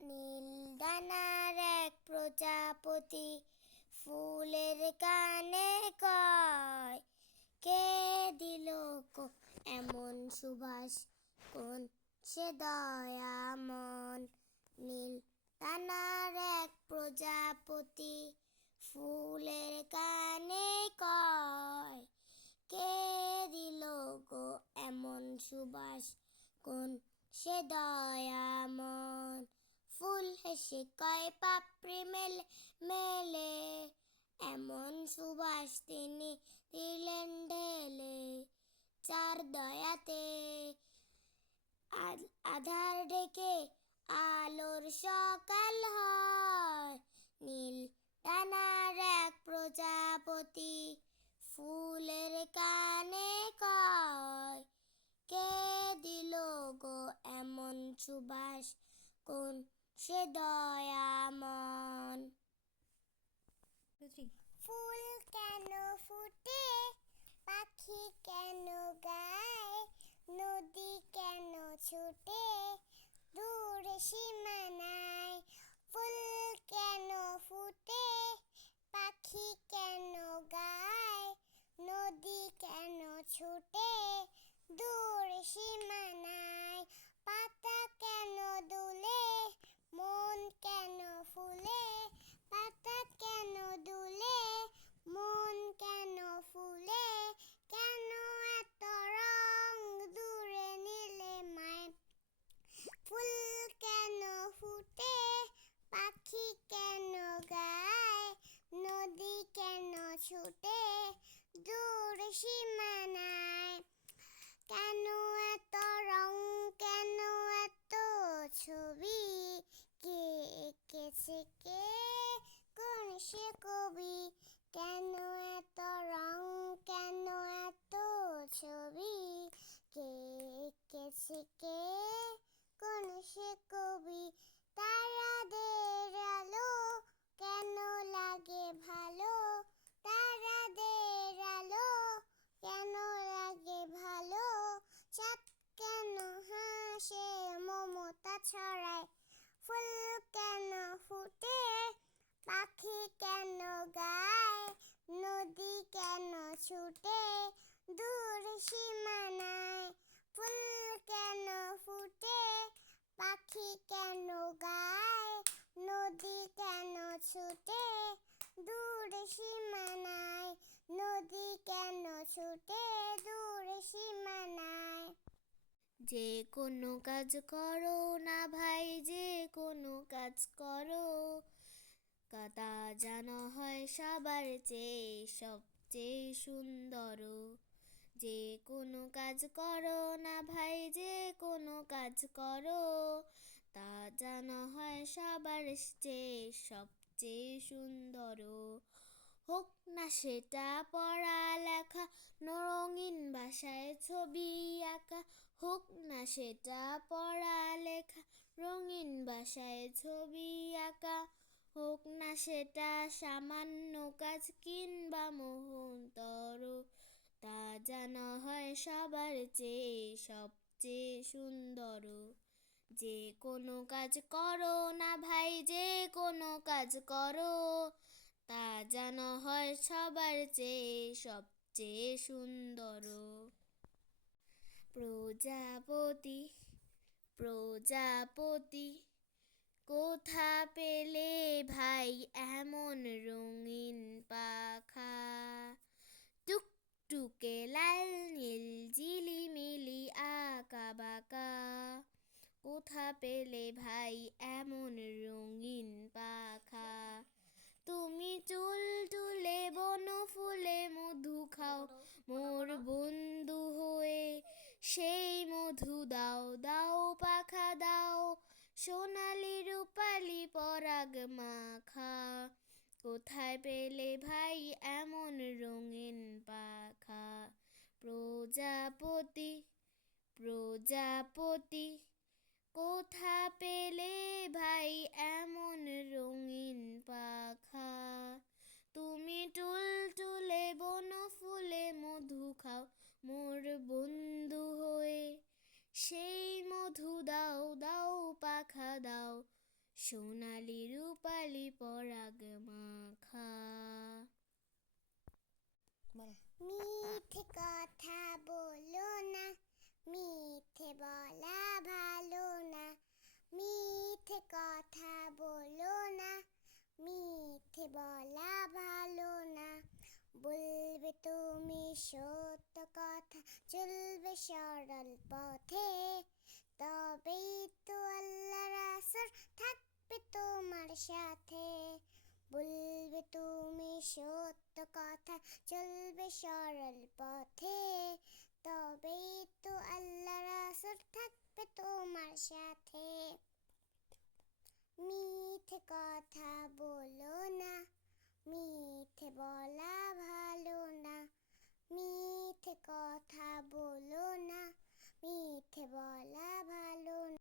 নীল ডানার এক প্রজাপতি ফুলের কানে কয়, কে দিল গো এমন সুবাস, কোন সে দয়ামন। নীল ডানার এক প্রজাপতি ফুলের কানে কয়, কে দিল গো এমন সুবাস, কোন সে দয়ামন। ফুল হেসে কয়, পাপড়ি মেলে মেলে, এমন সুবাস তিনি দিলেন ঢেলে। যার দয়াতে আধার ঢেকে আলোর সকাল হয়। নীল ডানার এক প্রজাপতি ফুলের কানে কয়, কে দিল গো এমন সুবাস, কোন সে দয়ামন। ফুল কেন ফুটে, পাখি কেন গায়, নদী কেন ছুটে দূর সীমানায়। ফুল কেন ফুটে, পাখি কেন গায়, নদী কেন ছুটে দূর সীমানায়। পাতা কেন দুলে, মন কেন ফুলে, পাতা কেন দুলে, মন কেন ফুলে, কেন এত রং দূরে নীলে মায়। ফুল কেন ফুটে, পাখি কেন গায়, নদী কেন ছুটে দূর সীমানায়। কেন এত রং, কেন এত ছবি, কে এঁকেছে কে, কোন সে কবি। কেন এত রং, কেন এত ছবি, কে এঁকেছে কে, কোন সে কবি। তারাদের আলো কেন লাগে ভালো, তারাদের আলো কেন লাগে ভালো। চাঁদ কেন হাসে মমতা ছড়ায়, ফুল কেন ফুটে, পাখি কেন গায়, নদী কেন ছুটে দূর সীমানায়। ফুল কেন ফুটে, পাখি কেন গায়, নদী কেন ছুটে দূর সীমানায়, নদী কেন ছুটে দূর সীমানায়। যে কোনো কাজ করো না ভাই, যে কোনো কাজ করো, তা যেন হয় সবার চেয়ে সবচেয়ে সুন্দর। যে কোনো কাজ করো না ভাই, যে কোনো কাজ করো, তা যেন হয় সবার চেয়ে সবচেয়ে সুন্দর। হোক না সেটা পড়ালেখা, রঙিন ভাষায় ছবি আঁকা, হোক না সেটা পড়ালেখা, রঙিন ভাষায় ছবি আঁকা, হোক না সেটা সামান্য কাজ কিংবা মহত্তর, তা যেন হয় সবার চেয়ে সবচেয়ে সুন্দর। যে কোনো কাজ করো না ভাই, যে কোনো কাজ করো, তা যেন হয় সবার চেয়ে সবচেয়ে সুন্দর। প্রজাপতি প্রজাপতি কোথা পেলে ভাই এমন রঙিন পাখা, টুকটুকে লাল নীল ঝিলিমিলি আঁকা বাঁকা। কোথা পেলে ভাই এমন রঙিন পাখা, তুমি চুল তুলে বন ফুলে মধু খাও মোর বন্ধু হয়ে। সেই মধু দাও দাও পাখা দাও, সোনালি রূপালি পরাগ মাখা। কোথায় পেলে ভাই এমন রঙিন পাখা। প্রজাপতি প্রজাপতি কোথা পেলে ভাই এমন রঙিন পাখা, তুমি টুলটুলে বন ফুলে মধু খাও মোর বন্ধু হয়ে। সেই মধু দাও দাও পাখা দাও, সোনালি রূপালি পরাগ মাখা। মিথ্যে কথা বলো না, মিথ্যে বলা ভালো না। মিথ্যে কথা বলো না, মিথ্যে বলা ভালো না। বলবে তুমি সত্য কথা, চলবে সরল পথে, তবেই তো আল্লাহর আসর থাকবে তোমার সাথে। বলবে তুমি সত্য কথা, চলবে সরল পথে, তবেই তো আল্লাহর আসর থাকবে তোমার সাথে। মিথ্যে কথা বলো না, মিথ্যে বলা ভালো না। মিথ্যে কথা বলো না, মিথ্যে বলা ভালো না।